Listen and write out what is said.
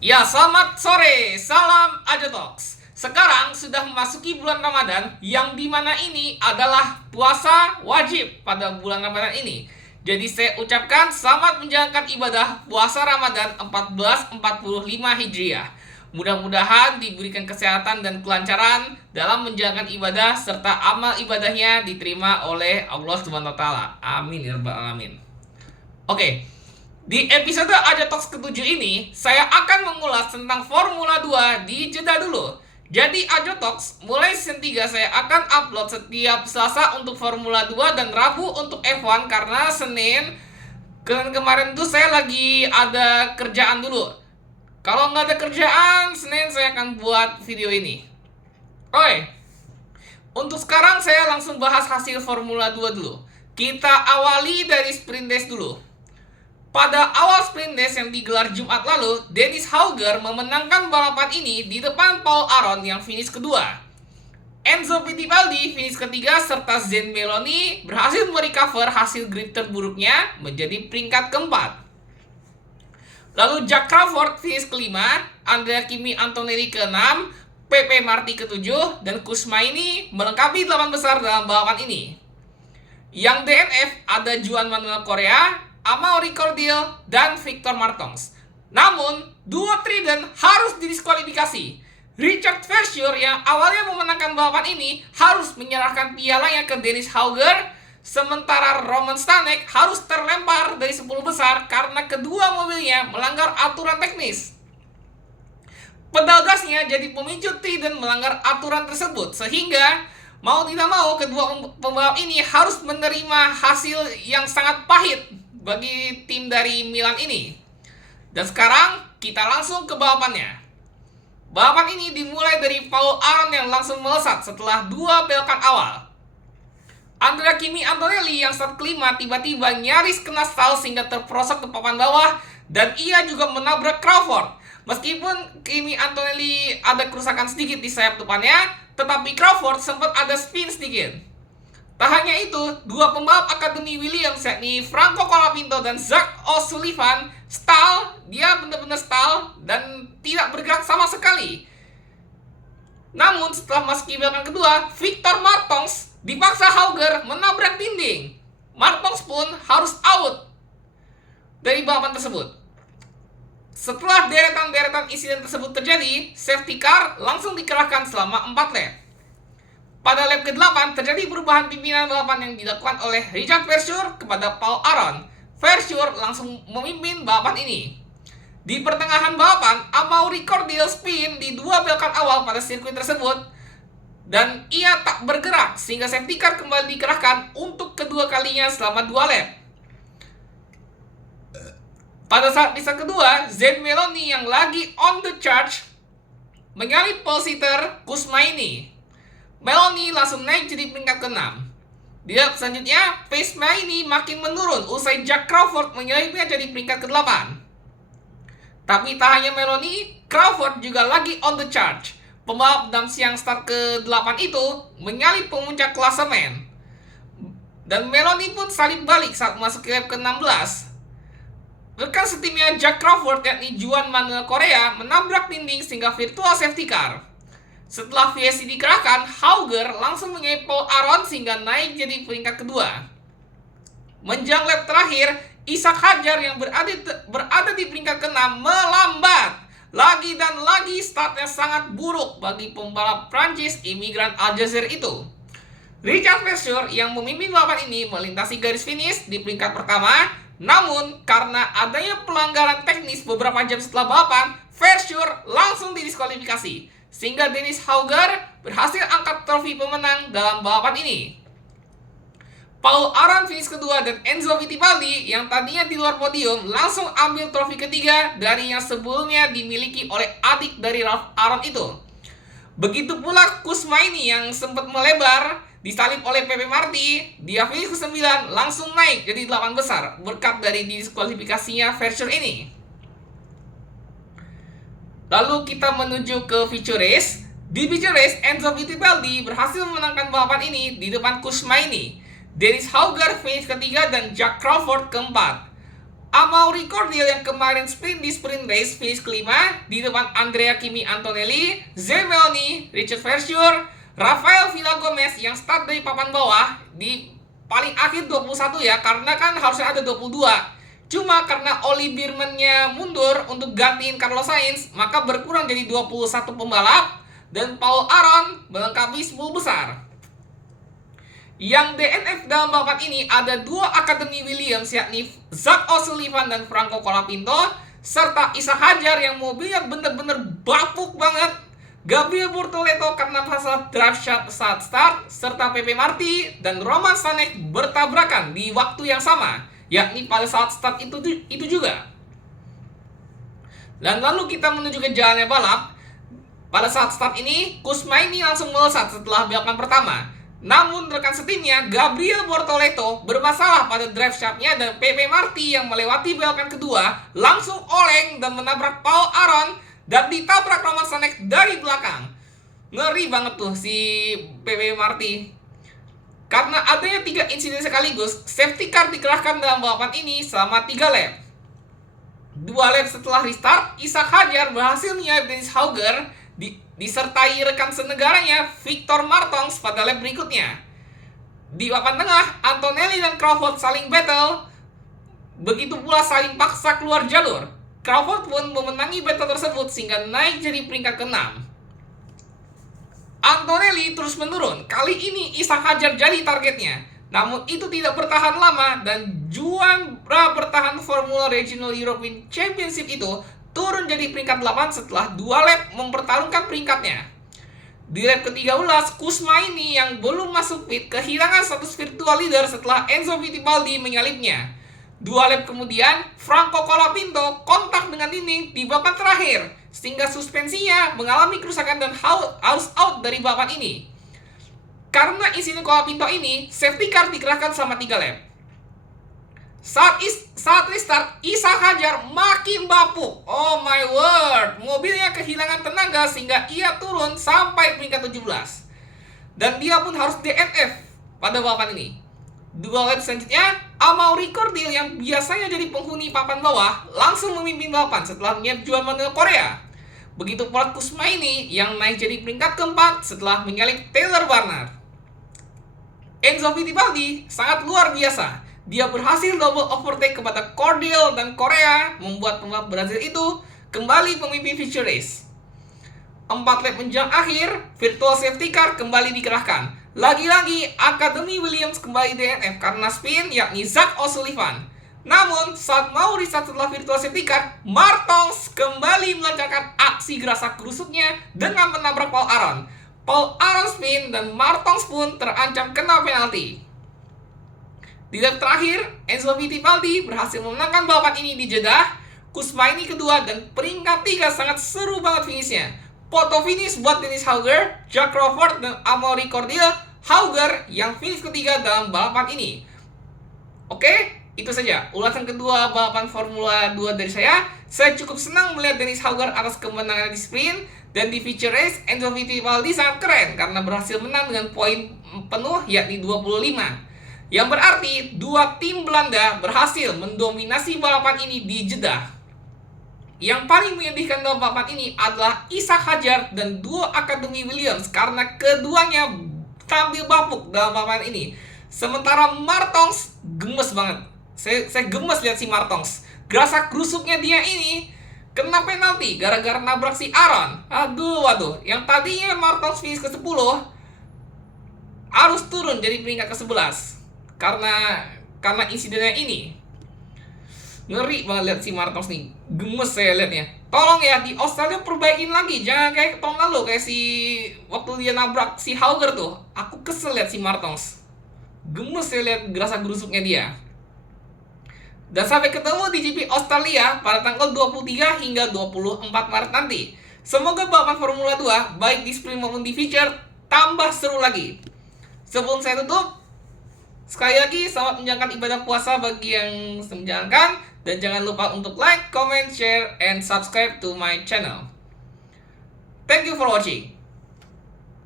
Ya, selamat sore, salam Ajo Talks. Sekarang sudah memasuki bulan Ramadan, yang dimana ini adalah puasa wajib pada bulan Ramadan ini. Jadi saya ucapkan selamat menjalankan ibadah puasa Ramadan 1445 Hijriah. Mudah-mudahan diberikan kesehatan dan kelancaran dalam menjalankan ibadah serta amal ibadahnya diterima oleh Allah Subhanahu wa taala. Amin ya rabbal alamin. Oke, di episode Aja Talks ke-7 ini, saya akan mengulas tentang Formula 2 di jeda dulu. Jadi Aja Talks, mulai season 3 saya akan upload setiap Selasa untuk Formula 2 dan Rabu untuk F1 karena Senin kemarin tuh saya lagi ada kerjaan dulu. Kalau nggak ada kerjaan, Senin saya akan buat video ini. Oke, untuk sekarang saya langsung bahas hasil Formula 2 dulu. Kita awali dari sprint race dulu. Pada awal sprint race yang digelar Jumat lalu, Dennis Hauger memenangkan balapan ini di depan Paul Aron yang finish kedua. Enzo Fittipaldi finish ketiga serta Zen Meloni berhasil merecover hasil grid terburuknya menjadi peringkat keempat. Lalu Jack Crawford finish kelima, Andrea Kimi Antonelli ke-6, Pepe Marti ke-7, dan Kusmaini melengkapi 8 besar dalam balapan ini. Yang DNF ada Juan Manuel Correa, Amaury Cordil, dan Victor Martins. Namun, duo Trident harus didiskualifikasi. Richard Verschoor yang awalnya memenangkan balapan ini harus menyerahkan pialanya ke Dennis Hauger, sementara Roman Stanek harus terlempar dari 10 besar karena kedua mobilnya melanggar aturan teknis. Pedal gasnya jadi pemicu Trident melanggar aturan tersebut, sehingga mau tidak mau kedua pembalap ini harus menerima hasil yang sangat pahit bagi tim dari Milan ini. Dan sekarang kita langsung ke balapannya. Balapan ini dimulai dari Paul Aron yang langsung melesat setelah 2 belokan awal. Andrea Kimi Antonelli yang start kelima tiba-tiba nyaris kena stall sehingga terperosok ke papan bawah, dan ia juga menabrak Crawford. Meskipun Kimi Antonelli ada kerusakan sedikit di sayap depannya, tetapi Crawford sempat ada spin sedikit. Tak hanya itu, dua pembalap Akademi Williams yakni Franco Colapinto dan Zach O'Sullivan stall, dia benar-benar stall dan tidak bergerak sama sekali. Namun setelah masuki belokan kedua, Victor Martins dipaksa Hauger menabrak dinding. Martins pun harus out dari balapan tersebut. Setelah deretan-deretan insiden tersebut terjadi, safety car langsung dikerahkan selama 4 lap. Pada lap ke-8 terjadi perubahan pimpinan balapan yang dilakukan oleh Richard Verschoor kepada Paul Aron. Verschoor langsung memimpin balapan ini. Di pertengahan balapan, Amaury Cordil spin di 2 belokan awal pada sirkuit tersebut dan ia tak bergerak sehingga safety car kembali dikerahkan untuk kedua kalinya selama 2 lap. Pada saat bisa kedua, Zen Meloni yang lagi on the charge menyalip pole sitter Kusmaini. Meloni langsung naik jadi peringkat ke-6. Di lap selanjutnya, pace Meloni makin menurun usai Jack Crawford menyalipnya jadi peringkat ke-8. Tapi tak hanya Meloni, Crawford juga lagi on the charge. Pembalap Dams yang start ke-8 itu menyalip pemuncak klasemen. Dan Meloni pun salip balik saat masuk ke lap ke-16. Rekan setimnya Jack Crawford yakni Juan Manuel Correa menabrak dinding sehingga virtual safety car. Setelah VSC dikerahkan, Hauger langsung menyalip Paul Aron sehingga naik jadi peringkat kedua. Menjelang lap terakhir, Ishak Hadjar yang berada di peringkat ke-6 melambat. Lagi dan lagi startnya sangat buruk bagi pembalap Prancis imigran Aljazair itu. Richard Verschoor yang memimpin balapan ini melintasi garis finish di peringkat pertama, namun karena adanya pelanggaran teknis beberapa jam setelah balapan, Verschoor langsung didiskualifikasi. Sehingga Dennis Hauger berhasil angkat trofi pemenang dalam balapan ini. Paul Aron finish kedua dan Enzo Fittipaldi yang tadinya di luar podium langsung ambil trofi ketiga dari yang sebelumnya dimiliki oleh adik dari Ralph Aron itu. Begitu pula Kusmaini yang sempat melebar disalip oleh Pepe Marti, dia finish ke-9 langsung naik jadi 8 besar berkat dari diskualifikasinya Verschoor ini. Lalu kita menuju ke feature race. Di feature race, Enzo Fittipaldi berhasil memenangkan balapan ini di depan Kusmaini. Dennis Hauger finish ketiga dan Jack Crawford keempat. Amaury Cordial yang kemarin sprint di sprint race finish kelima di depan Andrea Kimi Antonelli, Zembelli, Richard Verschoor, Rafael Villa Gomez yang start dari papan bawah di paling akhir 21 ya, karena kan harusnya ada 22. Cuma karena Oli Birman-nya mundur untuk gantiin Carlos Sainz, maka berkurang jadi 21 pembalap dan Paul Aron melengkapi 10 besar. Yang DNF dalam balapan ini ada dua akademi Williams, yakni Zak O'Sullivan dan Franco Colapinto, serta Isa Hadjar yang mobilnya bener-bener bapuk banget, Gabriel Bortoleto karena masalah drive shaft saat start, serta Pepe Marti dan Roman Stanek bertabrakan di waktu yang sama, yakni pada saat start itu juga. Dan lalu kita menuju ke jalannya balap. Pada saat start ini, Kusmaini langsung melesat setelah balapan pertama. Namun rekan setimnya Gabriel Bortoleto bermasalah pada drive shaft-nya dan Pepe Marti yang melewati belokan kedua langsung oleng dan menabrak Paul Aron dan ditabrak Roman Stanek dari belakang. Ngeri banget tuh si Pepe Marti. Karena adanya 3 insiden sekaligus, safety car dikerahkan dalam balapan ini selama 3 lap. 2 lap setelah restart, Isa Hadjar berhasil menyalip Dennis Hauger disertai rekan senegaranya Victor Martons pada lap berikutnya. Di papan tengah, Antonelli dan Crawford saling battle, begitu pula saling paksa keluar jalur. Crawford pun memenangi battle tersebut sehingga naik jadi peringkat ke-6. Antonelli terus menurun, kali ini Isa Hadjar jadi targetnya. Namun itu tidak bertahan lama dan Juan Bra bertahan Formula Regional European Championship itu turun jadi peringkat 8 setelah 2 lap mempertarungkan peringkatnya. Di lap ke-13, Kusmaini yang belum masuk pit kehilangan status virtual leader setelah Enzo Fittipaldi menyalipnya. 2 lap kemudian, Franco Colapinto kontak dengan dinding di balapan terakhir, sehingga suspensinya mengalami kerusakan dan harus out dari balapan ini. Karena insiden Colapinto ini, safety car dikerahkan selama 3 lap. Saat restart, Isa Hadjar makin bapuk. Oh my word, mobilnya kehilangan tenaga sehingga ia turun sampai peringkat 17. Dan dia pun harus DNF pada balapan ini. 2 lap selanjutnya, Amaury Cordial yang biasanya jadi penghuni papan bawah langsung memimpin balapan setelah menyalip Juan Manuel Correa. Begitu pula Kusmaini yang naik jadi peringkat ke-4 setelah menyalip Taylor Warner. Enzo Fittipaldi sangat luar biasa. Dia berhasil double overtake kepada Cordial dan Correa, membuat pembalap Brazil itu kembali memimpin feature race. 4 lap menjelang akhir, virtual safety car kembali dikerahkan. Lagi-lagi, Akademi Williams kembali DNF karena spin, yakni Zak O'Sullivan. Namun, saat mau restart setelah virtual safety car, Martons kembali melancarkan aksi gerasak kerusuknya dengan menabrak Paul Aron. Paul Aron spin dan Martons pun terancam kena penalti. Di lap terakhir, Enzo Fittipaldi berhasil memenangkan balapan ini di Jeddah. Kusmaini kedua dan peringkat 3 sangat seru banget finishnya. Foto finish buat Dennis Hauger, Jack Crawford, dan Amaury Cordial. Hauger yang finish ketiga dalam balapan ini. Oke, itu saja ulasan kedua balapan Formula 2 dari saya. Saya cukup senang melihat Dennis Hauger atas kemenangan di sprint, dan di feature race Enzo Fittipaldi sangat keren karena berhasil menang dengan poin penuh yakni 25. Yang berarti dua tim Belanda berhasil mendominasi balapan ini di Jeddah. Yang paling menyedihkan dalam balapan ini adalah Isa Hadjar dan duo Akademi Williams karena keduanya tampil bapuk dalam balapan ini. Sementara Martons gemes banget. Saya gemes lihat si Martons. Gerasak kerusuknya dia ini kena penalti gara-gara nabrak si Aron. Waduh. Yang tadinya Martons finish ke-10 harus turun jadi peringkat ke-11. Karena insidennya ini. Ngeri banget lihat si Martons nih. Gemes saya lihatnya. Tolong ya di Australia perbaikin lagi. Jangan kayak tahun lalu kayak si waktu dia nabrak si Hauger tuh. Aku kesel lihat si Martons. Gemes saya lihat gerasak gerusuknya dia. Dan sampai ketemu di GP Australia pada tanggal 23 hingga 24 Maret nanti. Semoga balapan Formula 2 baik di sprint maupun di feature tambah seru lagi. Sebelum saya tutup, sekali lagi, selamat menjalankan ibadah puasa bagi yang menjalankan. Dan jangan lupa untuk like, comment, share, and subscribe to my channel. Thank you for watching.